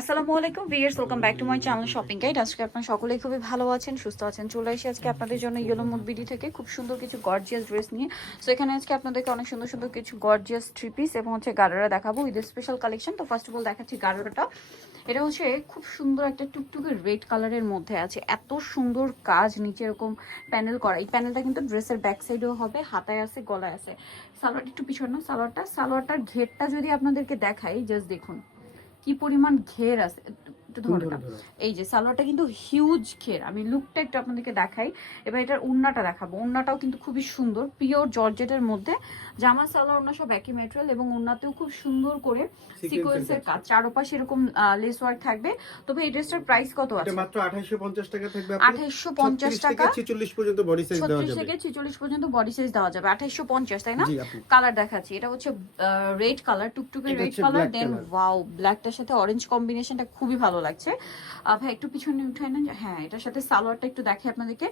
আসসালামু আলাইকুম viewers welcome back to my channel shopping guide. আজকে আপনারা সকলেই খুবই ভালো আছেন, সুস্থ আছেন। চলে এসে আজকে আপনাদের জন্য ইয়েলো মুড বিডি থেকে খুব সুন্দর কিছু গর্জিয়াস ড্রেস নিয়ে। সো এখানে আজকে আপনাদেরকে অনেক সুন্দর সুন্দর কিছু গর্জিয়াস থ্রি পিস এবং হচ্ছে গারারা দেখাবো ঈদের স্পেশাল কালেকশন তো ফার্স্ট অফ অল দেখাচ্ছি গারারাটা। এটা হচ্ছে খুব সুন্দর একটা টুকটুকে রেড কালারের মধ্যে আছে। এত সুন্দর কাজ নিচে এরকম প্যানেল করা। এই প্যানেলটা কিন্তু ড্রেসের ব্যাক সাইডেও হবে, হাতায় আছে, গলায় আছে। সালোয়ারটা একটু পিছনে সালোয়ারটা। সালোয়ারটার ঘেরটা যদি আপনাদেরকে দেখাই জাস্ট দেখুন। কি পরিমাণ ঘের আছে? একটু ধরো এই যে সালোয়ারটা কিন্তু হিউজ ঘের আমি লুকটা একটু আপনাদেরকে দেখাই। এবার এটার উন্নাটা দেখাবো। উন্নাটাও কিন্তু খুবই সুন্দর। পিওর জর্জেটের মধ্যে। জামা সালোয়ার উন্না সব একই ম্যাটেরিয়াল এবং উন্নাতেও খুব সুন্দর করে সিকোয়েন্সের কাজ। চারপাশে এরকম লেস ওয়ার্ক থাকবে। তবে এই ড্রেসটার প্রাইস কত আছে? মাত্র 2850 টাকা থাকবে আঠাইশশো পঞ্চাশ টাকা। 46 পর্যন্ত বডি সাইজ দেওয়া ছত্রিশ যাবে। থেকে ছেচল্লিশ পর্যন্ত বডি সাইজ দেওয়া যাবে। আঠাইশশো পঞ্চাশ তাই না? কালার দেখাচ্ছি। এটা হচ্ছে রেড কালার টুকটুকে রেড কালার দেন। ওয়াও ব্ল্যাকটার সাথে অরেঞ্জ কম্বিনেশনটা খুবই ভালো লাগছে। ভাই একটু পিছনে উঠাই না হ্যাঁ এটার সাথে সালোয়ারটা একটু দেখে আপনাদেরকে।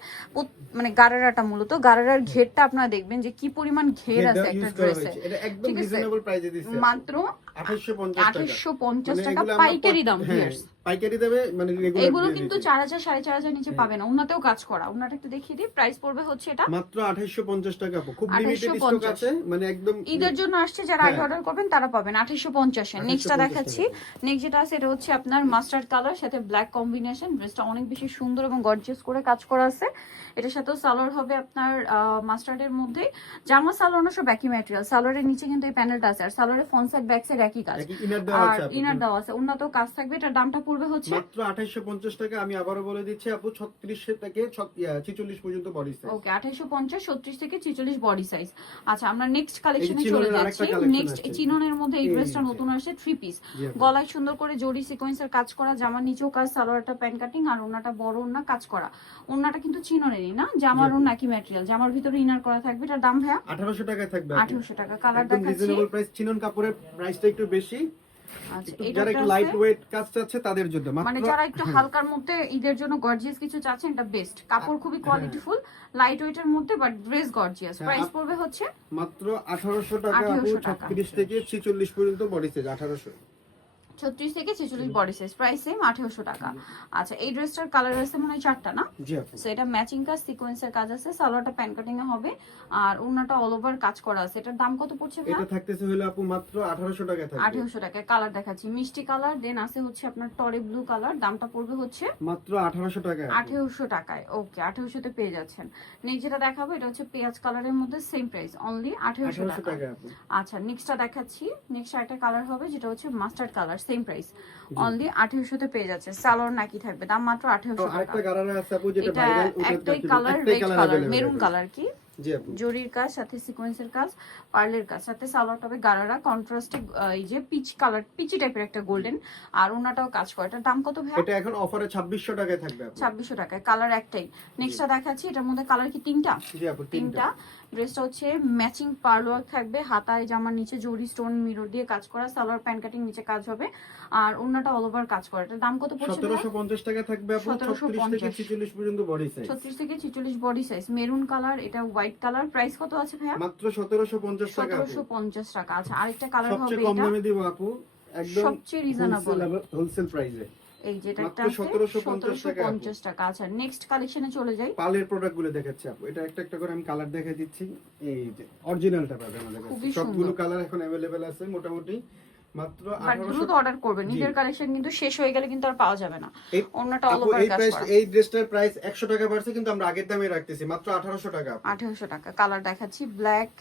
মানে গারারাটা মূলত। গারারার ঘেরটা আপনারা দেখবেন যে কি পরিমাণ ঘের আছে একটা ড্রেসে। এটা একদম ঠিক আছে? রিজনেবল প্রাইসে দিচ্ছে। মাত্র 2850 টাকা। আঠাশশো পঞ্চাশ মানে টাকা পাইকারি দাম হ্যাঁ। পাইকারি দেবে মানে রেগুলার এগুলো কিন্তু চার হাজার সাড়ে চার হাজার নিচে হ্যাঁ। পাবে না। ওনাতেও কাজ করা। ওনাটা একটু দেখিয়ে দিই। প্রাইস পড়বে হচ্ছে এটা মাত্র 2850 টাকা খুব লিমিটেড স্টক আছে মানে একদম ঈদের জন্য আসছে যারা আগে হ্যাঁ। অর্ডার করবেন তারা পাবেন আঠাশশো পঞ্চাশে নেক্সটটা দেখাচ্ছি নেক্সট যেটা আছে এটা হচ্ছে আপনার মাস্টার্ড কালার সাথে ব্ল্যাক কম্বিনেশন ড্রেসটা অনেক বেশি সুন্দর এবং গর্জিয়াস করে কাজ করা আছে। এটার সাথেও সালোয়ার হবে আপনার মাস্টার্ডের মধ্যে জামা সালোয়ার সব একই ম্যাটেরিয়াল সালোয়ারের নিচে কিন্তু এই প্যানেলটা আছে। আর সালোয়ারের ফ্রন্ট সাইড ব্যাক সাইড একই কাজ। ইনার দেওয়া আর আছে আপু ইনার দেওয়া আছে। উন্নত কাজ থাকবে। এটার দামটা পড়বে হচ্ছে? মাত্র 2850 টাকা আমি বলে দিচ্ছি আপু 36 থেকে 46 পর্যন্ত বডি সাইজ ওকে আঠাইশো পঞ্চাশ ছত্রিশ থেকে ছেচল্লিশ বডি সাইজ আচ্ছা আমরা নেক্সট কালেকশনে চলে যাচ্ছি। নেক্সট চিননের মধ্যে এই ড্রেসটা নতুন আসছে থ্রি পিস গলায় সুন্দর করে জড়ি সিকোয়েন্সের কাজ করা জামার নিচেও কাজ সালোয়ারটা প্যান্ট কাটিং আর ওনাটা বড় ওনা কাজ করা। ওনাটা কিন্তু চিননেরই না জামার। ওনা একই ম্যাটেরিয়াল জামার ভিতরে ইনার করা থাকবে এটার দাম ভাইয়া? 1800 টাকায় থাকবে আপু। আঠারোশো টাকা কালার দেখাচ্ছি। রিজনেবল প্রাইস চিনন কাপড়ের প্রাইসটা একটু বেশি। যারা একটু লাইট ওয়েট কাজ চাচ্ছে তাদের জন্য। মানে যারা একটু হালকার মধ্যে ঈদের জন্য গর্জিয়াস কিছু চাচ্ছেন এটা বেস্ট কাপড় খুবই কোয়ালিটিফুল লাইট ওয়েট এর মধ্যে বাট ড্রেস গর্জিয়াস প্রাইস পড়বে হচ্ছে মাত্র 1800 1800 টাকা। 36 থেকে 46 পর্যন্ত বডি সাইজ 1800 ছত্রিশ থেকে ছেচল্লিশ বডি সাইজ প্রাইস সেম আঠেরোশো টাকা। আচ্ছা এই ড্রেসটার কালার আছে মনে হয় চারটা না? জি আপু। সো এটা ম্যাচিং কাজ সিকোয়েন্সের কাজ আছে সালোয়ারটা প্যান কাটিং এ হবে আর ওনাটা অল ওভার কাজ করা আছে। এটার দাম কত পড়ছে এটা থাকতেছে হলো আপু মাত্র 1800 টাকা থাকবে। আঠেরোশো টাকায় কালার দেখাচ্ছি। মিষ্টি কালার দেন আছে হচ্ছে আপনার টরে ব্লু কালার দামটা পড়বে হচ্ছে মাত্র 1800 টাকা আপু। আঠেরোশো টাকায় ওকে আঠেরোশোতে পেয়ে যাচ্ছেন। নেক্সট যেটা দেখাবো এটা হচ্ছে পেঁয়াজ কালারের মধ্যে সেম প্রাইস অনলি আঠেরোশো 1800 টাকা আচ্ছা নেক্সটটা দেখাচ্ছি। নেক্সট আরেকটা কালার হবে যেটা হচ্ছে mustard colour same price only আঠেরোশোতে পেয়ে যাচ্ছে। সালোয়ার নাকি থাকবে দাম মাত্র আঠেরোশো টাকা। আরেকটা গারারা আছে আপু যেটা এটা ভাইরাল একটাই colour red colour maroon colour কি? জরির কাজ সাথে সিকোয়েন্সের কাজ পার্লের কাজ সাথে সালোয়ার হবে গারারা কন্ট্রাস্টে এই যে পিচ কালার পিচি টাইপের একটা গোল্ডেন আর ওনাটাও কাজ করে। এটার দাম কত ভাই এটা এখন অফারে 2600 টাকায় থাকবে আপু। ছাব্বিশশো টাকায় কালার একটাই। নেক্সটটা দেখাচ্ছি এটার মধ্যে কালার কি তিনটা? জি আপু তিনটা। ড্রেসটা হচ্ছে ম্যাচিং পার্ল ওয়ার্ক থাকবে হাতায় জামার নিচে জরি স্টোন মিরর দিয়ে কাজ করা সালোয়ার প্যান্ট কাটিং নিচে কাজ হবে আর ওনাটা অল ওভার কাজ করা। এটার দাম কত পড়ছে ভাই? 1750 টাকা থাকবে আপু 36 থেকে 46 পর্যন্ত বডি সাইজ ছত্রিশ থেকে ছিচল্লিশ বডি সাইজ মেরুন কালার এটা হোয়াইট কালার প্রাইস কত আছে ভাইয়া? মাত্র 1750 টাকা সতেরোশো আপু পঞ্চাশ টাকা। আচ্ছা আরেকটা কালার হবে সবচেয়ে কম এটা। দামে দিব আপু। একদম সবচেয়ে রিজনেবল হোলসেল প্রাইসে এই যেটা একটা মাত্র আছে 1750 সতেরোশো পঞ্চাশ টাকা আচ্ছা নেক্সট কালেকশনে চলে যাই পালের প্রোডাক্ট গুলো দেখাচ্ছি আপু এটা একটা একটা করে আমি কালার দেখাই দিচ্ছি এই যে অরিজিনালটা পাবেন আমাদের খুবই কাছে সবগুলো সুন্দর। কালার এখন अवेलेबल আছে মোটামুটি মাত্র বাট দ্রুত 1800 অর্ডার করবেন জি। নিজের কালেকশন কিন্তু শেষ হয়ে গেলে কিন্তু আর পাওয়া যাবে না এই- অন্যটা অল আপু ওভার এই কাজ প্রাইস করা এই ড্রেসটার প্রাইস 100 টাকা বাড়ছে কিন্তু আমরা আগের দামে রাখতেছি মাত্র 1800 টাকা আপু। আঠেরোশো টাকা কালার দেখাচ্ছি ব্ল্যাক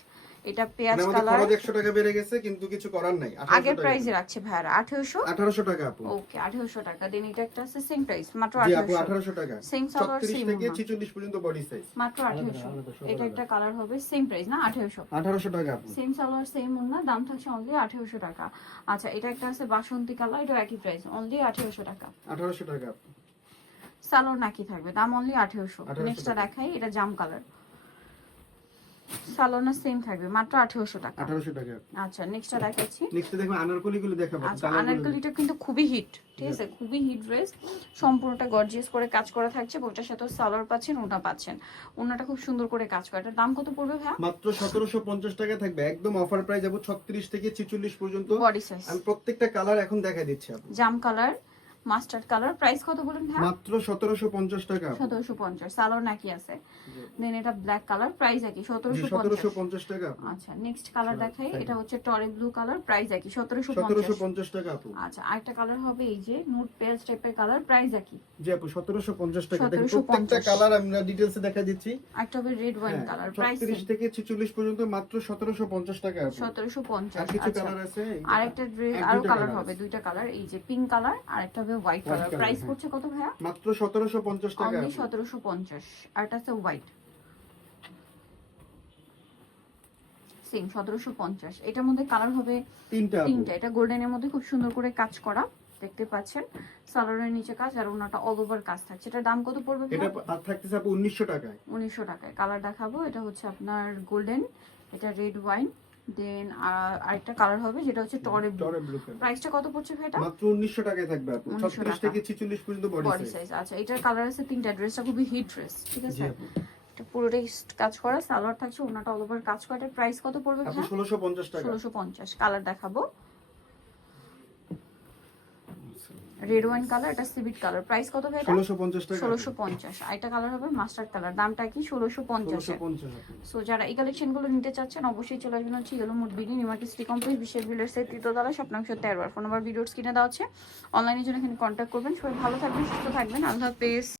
এটা পেঁয়াজ মানে আমাদের কালার। খরচ 100 টাকা বেড়ে গেছে কিন্তু কিছু করার নাই। 1800 টাকা। প্রাইসে রাখছে ভাইয়ারা আঠেরোশো? 1800 টাকা আপু। ওকে আঠেরোশো টাকা। দেন এটা একটা আছে সেম প্রাইস মাত্র জি আপু 1800 টাকা। Same সালোয়ার, 36 থেকে 46 পর্যন্ত বডি সাইজ মাত্র আঠেরোশো। এটা একটা কালার হবে সেম প্রাইস না? আঠেরোশো। 1800 টাকা আপু। সেম সালোয়ার সেম ওড়না দাম থাকছে অনলি আঠেরোশো টাকা। আচ্ছা এটা একটা আছে বাসন্তী কালার এটা একই প্রাইস অনলি আঠেরোশো টাকা। 1800 টাকা আপু। সালোয়ার নাকি থাকবে দাম অনলি আঠেরোশো। 1800 নেক্সটটা দেখাই এটা জাম কালার সেম থাকবে মাত্র আঠেরোশো টাকা। 1800 টাকা। আচ্ছা নেক্সটটা দেখাচ্ছি। নেক্সট দেখো আনারকলি গুলো দেখাবো আচ্ছা আনারকলিটা কিন্তু খুবই হিট ঠিক আছে? খুবই হিট ড্রেস সম্পূর্ণটা গর্জিয়াস করে কাজ করা থাকছে ওটার সাথে সালোয়ার পাচ্ছেন ওটা পাচ্ছেন। ওনাটা খুব সুন্দর করে কাজ করে। এটার দাম কত পড়বে ভাইয়া? মাত্র সতেরোশো পঞ্চাশ টাকা থাকবে একদম অফার প্রাইস যাব ছত্রিশ থেকে ছিচল্লিশ পর্যন্ত। বডি সাইজ আমি প্রত্যেকটা কালার এখন দেখা দিচ্ছি জাম কালার মাস্টার্ড কালার। প্রাইস কত বলুন ভাই? মাত্র সতেরোশো পঞ্চাশ টাকা। আপু। সতেরোশো পঞ্চাশ সালোয়ার নাকি আছে? দেন এটা ব্ল্যাক কালার প্রাইস একই সতেরোশো সতেরোশো পঞ্চাশ। পঞ্চাশ টাকা আচ্ছা নেক্সট কালার আচ্ছা, দেখাই এটা হচ্ছে টরে ব্লু কালার প্রাইস একই সতেরোশো সতেরোশো পঞ্চাশ পঞ্চাশ টাকা আপু। আচ্ছা আরেকটা কালার হবে এই যে নুট পেজ টাইপের কালার প্রাইস একই। জি আপু সতেরোশো পঞ্চাশ টাকা। দেখেন 1750 প্রত্যেকটা কালার আমরা ডিটেলসে দেখা দিচ্ছি। একটা হবে রেড ওয়াইন কালার প্রাইস ছত্রিশ থেকে ছেচল্লিশ পর্যন্ত মাত্র সতেরোশো পঞ্চাশ টাকা আপু। সতেরোশো আর পঞ্চাশ কিছু আচ্ছা। কালার আছে? আরেকটা ড্রেস আরও কালার হবে দুইটা কালার এই যে পিঙ্ক কালার আর একটা হবে হোয়াইট কালার প্রাইস। পড়ছে কত ভাইয়া? মাত্র সতেরোশো পঞ্চাশ টাকা অনলি আপু। সতেরোশো পঞ্চাশ। আর একটা হচ্ছে হোয়াইট সেম সতেরোশো পঞ্চাশ। এটার মধ্যে কালার হবে তিনটা তিনটা। এটা গোল্ডেনের মধ্যে খুব সুন্দর করে কাজ করা। দেখতে পাচ্ছেন? সালোয়ারের নিচে কাজ আর ওনাটা অল ওভার কাজ থাকছে। এটার দাম কত পড়বে এটা থাকতেছে আপু উনিশশো টাকায়। উনিশশো টাকায়। কালার দেখাবো। এটা হচ্ছে আপনার গোল্ডেন এটা রেড ওয়াইন দেন আরেকটা কালার হবে যেটা হচ্ছে টরে ব্লু প্রাইসটা কত পড়ছে ভাই এটা? মাত্র উনিশশো টাকায় থাকবে আপু। 1900 ছত্রিশ টাকা। থেকে ছেচল্লিশ পর্যন্ত বডি সাইজ আচ্ছা এটার কালার আছে তিনটা ড্রেসটা খুবই হিট ড্রেস ঠিক আছে? এটা পুরোটাই কাজ করা সালোয়ার থাকছে ওনাটা অল ওভার কাজ করা প্রাইস কত পড়বে আপু ভাই? ষোলোশো পঞ্চাশ টাকা। ষোলোশো পঞ্চাশ। কালার দেখাবো। রেড ওয়াইন কালার এটা সিভিট কালার। প্রাইস কত ভাই ষোলোশো পঞ্চাশ টাকা। ষোলোশো পঞ্চাশ। কালার হবে মাস্টার্ড কালার। দামটা কি? ষোলোশো পঞ্চাশ ষোলোশো পঞ্চাশ আপু। সো যারা এই কালেকশনগুলো নিতে চাচ্ছেন অবশ্যই চলে আসবেন হচ্ছে ইয়েলো মুড বিডি নিমাটি সিটি কমপ্লেক্স বিশেষ বিল্ডার্সের তৃতীয়তলা স্বপ্নাংশ তেরোবার ফোন নাম্বার ভিডিওস কিনে দেওয়া হচ্ছে অনলাইনের জন্য এখানে কন্ট্যাক্ট করবেন। সবাই ভালো থাকবেন সুস্থ থাকবেন। আল্লাহ হাফেজ।